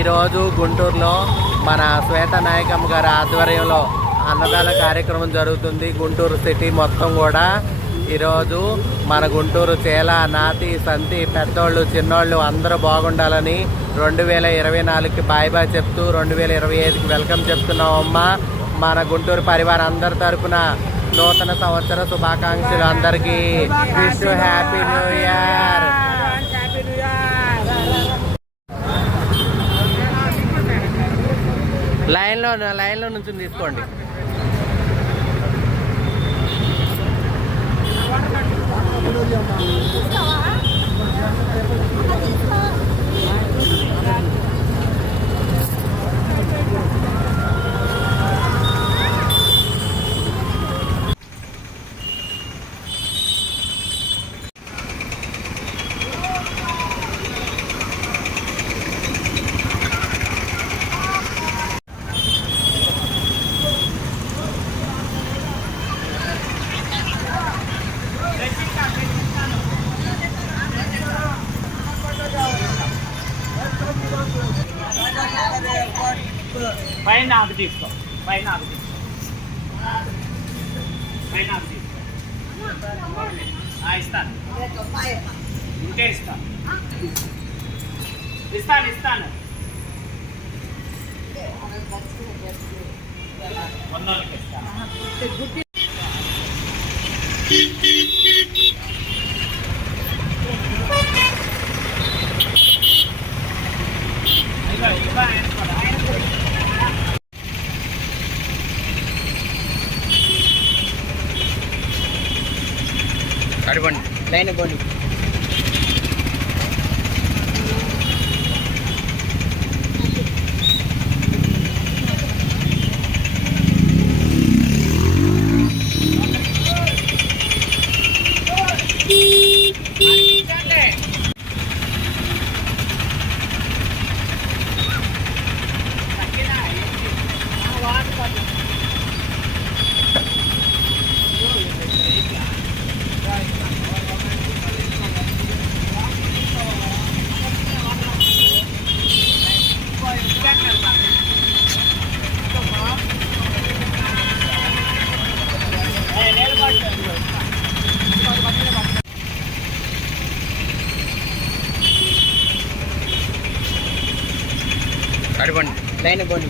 ఈరోజు గుంటూరులో మన శ్వేత నాయకమ్మ గారి ఆధ్వర్యంలో అన్నదాన కార్యక్రమం జరుగుతుంది. గుంటూరు సిటీ మొత్తం కూడా ఈరోజు మన గుంటూరు చేల నాతి సంతి పెద్దోళ్ళు చిన్నోళ్ళు అందరూ బాగుండాలని 2024కి బాయ్ బాయ్ చెప్తూ 2025కి వెల్కమ్ చెప్తున్నాం. అమ్మ మన గుంటూరు పరివారం అందరి తరపున నూతన సంవత్సర శుభాకాంక్షలు అందరికీ. Wish happy new year. లైన్లో నుంచి తీసుకోండి. పైన ఆకు తీసుకో, పైన ఆకు తీసుకో, పైన ఆకు తీసుకో. ఇస్తాను, ఉంటే ఇస్తాను, ఇస్తాను ఇస్తాను. 100కి ఇస్తాను. అడుగుండి లైన్ పోండి. అడుగుండి లైన్ పోండి.